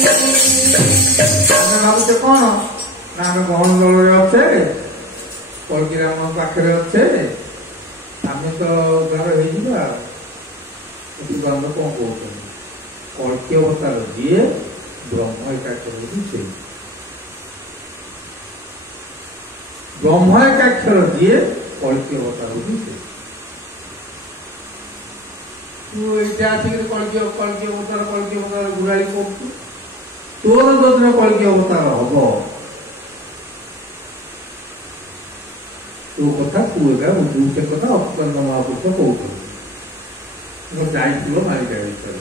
ଆମେ ଭାବୁଛେ କଣ ନା ଆମେ ଗହଣ ଦଳରେ ଅଛେ, କଳ୍କୀରାମ ପାଖରେ ଅଛେ, ଆମେ ତ ଉଦ୍ଧାର ହେଇଯିବା। କିନ୍ତୁ ଆମେ କଣ କହୁଛନ୍ତି, କଳ୍କୀ ଅବତାର ଯିଏ ବ୍ରହ୍ମ ଏକାକ୍ଷର ହେଉଛି ସେ। ବ୍ରହ୍ମ ଏକାକ୍ଷର ଯିଏ କଳ୍କୀ ଅବତାର ହେଉଛି ସେ। ତୁ ଏଇଟା ଆସିକି କଳ୍କୀ ଅବତାର ଗୁରାଳି କରୁଛୁ। ତୋର ଯୋଉଦିନ କଳ୍କୀ ଅବତାର ହବ, ତୋ କଥା ତୁ ଏକା ବୁଝୁ। ସେ କଥା ଅଚ୍ୟୁତାନନ୍ଦ ମହାପୁରୁଷ କହୁଛନ୍ତି। ମୋ ଯାଇଥିଲ ମାଳିକା ଭିତରେ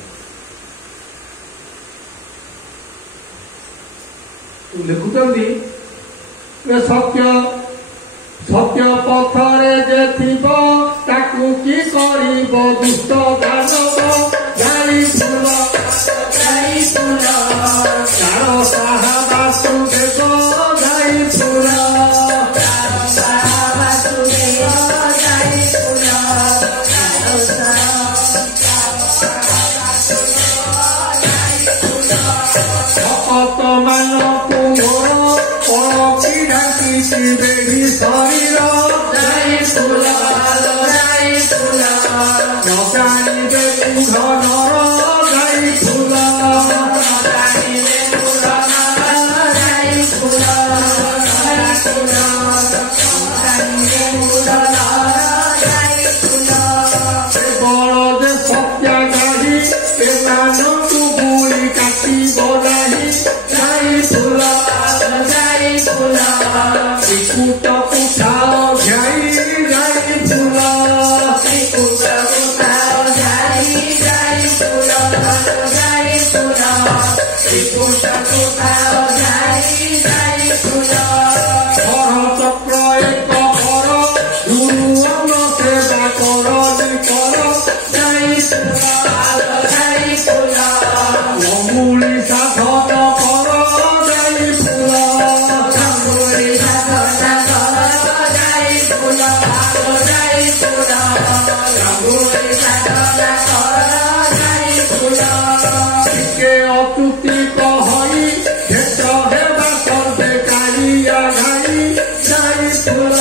ଲେଖୁଛନ୍ତି, ସତ୍ୟ ସତ୍ୟ ପଥରେ ଯେ ଥିବ ତାକୁ କି କରିବ ଦୁଷ୍ଟ ଦାନବ। ଯାଇ ଫୁଲ ଚାର ସାହା ବାସୁଦେବ, ଯାଇ ଫୁଲ ମାନଙ୍କୁ ମୋର କଳକି ଢାଙ୍କିଛି ବେଢ଼ି ଶରୀର। ଯାଇ ଫୁଲ ନ ଜାଣିବେ କୁଢ଼ ନର, ଯାଇ ଫୁଲ କେବଳ ଯେ ସତ୍ୟା ଗାଡ଼ି ଏମାନଙ୍କୁ ଗୁଳି କାଟିବ ନାହିଁ। ଯାଇ ଫୁଲ ତ୍ରିକୁଟକୁ ଥାଅ ଝାଇ, ଯାଇ ଫୁଲ ଚକ୍ର ଏକ କର, ଗୁରୁ ଅନ୍ନ ସେବା କର କର। ଯାଇ ଅମୂଳି ସାଧନ କର, ଯାଇ ଫୁଲ ଟିକେ ଅଚ୍ୟୁତି କହଇ କ୍ଷେତ୍ର ହେବା ସର୍ବେ କାଳିଆ ଘାଇ। ଯାଇ ଫୁଲ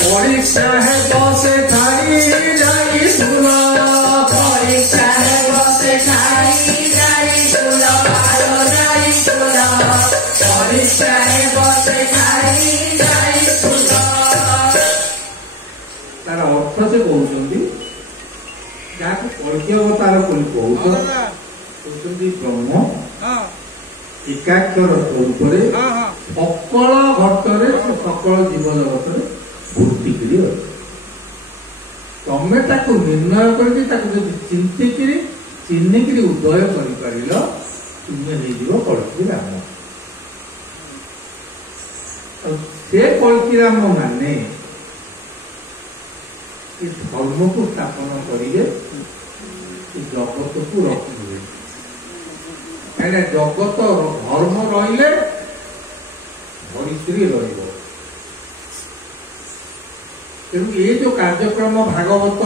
ପରୀକ୍ଷା ହେବ ସେ ଥାଇ, ଯାଇ ଫୁଲ ତାର ଅର୍ଥ ସେ କହୁଛନ୍ତି, ଯାହାକୁ କଳ୍କୀ ଅବତାର ବୋଲି କହୁଛନ୍ତି ବ୍ରହ୍ମ ଏକାକ୍ଷର ସ୍ୱରୂପରେ ସକଳ ଘଟରେ ସକଳ ଜୀବ ଜଗତରେ ଭର୍ତ୍ତିକିରି ଅଛି। ତମେ ତାକୁ ନିର୍ଣ୍ଣୟ କରିକି ତାକୁ ଯଦି ଚିହ୍ନିକିରି ଉଦୟ କରିପାରିଲ, ତୁମେ ହେଇଯିବ କଳ୍କୀ ରାମ। ସେ କଳ୍କୀ ରାମ ମାନେ ଧର୍ମକୁ ସ୍ଥାପନ କରିବେ, ଜଗତକୁ ରଖିବେ। କାହିଁକିନା ଜଗତ ଧର୍ମ ରହିଲେ ଧରିତ୍ରୀ ରହିବ। ତେଣୁ ଏ ଯୋଉ କାର୍ଯ୍ୟକ୍ରମ ଭାଗବତ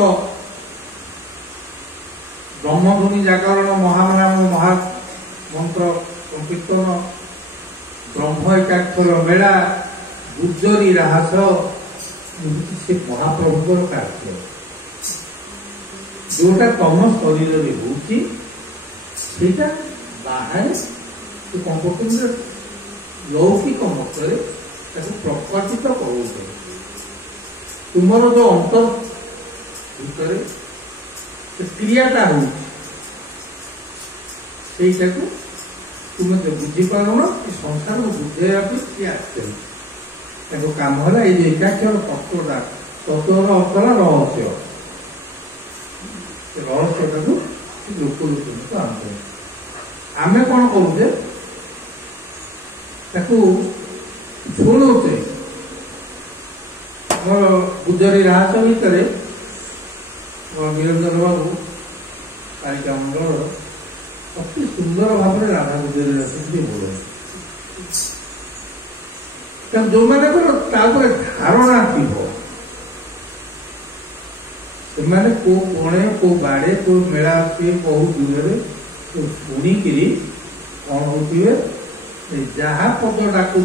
ବ୍ରହ୍ମଧୁନି ଜାଗରଣ, ମହାନାମ ମହାମନ୍ତ୍ର ସଂକୀର୍ତ୍ତନ, ବ୍ରହ୍ମ ଏକାକ୍ଷର ମେଳା, ଗୁଜରୀ ରାହାସ, ସେ ମହାପ୍ରଭୁଙ୍କର କାର୍ଯ୍ୟ। ଯୋଉଟା ତମ ଶରୀରରେ ହଉଛି ସେଇଟା ବାହାରେ ସେ କଣ କରୁଛନ୍ତି, ଲୌକିକ ମତରେ ତାକୁ ପ୍ରକଟିତ କରୁଛନ୍ତି। ତୁମର ଯୋଉ ଅନ୍ତର ଭିତରେ କ୍ରିୟାଟା ହଉଛି ସେଇଟାକୁ ତୁମେ ବୁଝିପାରୁନ, କି ସଂସାରକୁ ବୁଝେଇବା ପାଇଁ ସିଏ ଆସିଛନ୍ତି। ତାଙ୍କ କାମ ହେଲା ଏଇ ଯେ ଏକାକ୍ଷର ତତ୍ତ୍ୱଟା, ତତ୍ତ୍ୱର ଅର୍ଥ ହେଲା ରହସ୍ୟ। ସେ ରହସ୍ୟଟାକୁ ଲୋକ ଲୋକଙ୍କୁ ଆଣୁଛନ୍ତି। ଆମେ କଣ କରୁଛେ, ତାକୁ ଶୁଣୁଛେ। ଆମର ଗୁଜରୀ ରାହାସ ଭିତରେ ନିରଞ୍ଜନ ବାବୁ କାଳିକା ମଣ୍ଡଳର ଅତି ସୁନ୍ଦର ଭାବରେ ରାଧା ଗୁଜରୀ ରାହାସ ବୋଲେ। ଯୋଉମାନଙ୍କର ତାପରେ ଧାରଣା ଥିବ, ସେମାନେ କୋଉ କୋଣେ କୋଉ ବାଡେ କୋଉ ମେଳା ଅଛି, କୋଉ ଦୂରରେ तो शुणिकी कौन होती है जहाँ पद डाकुव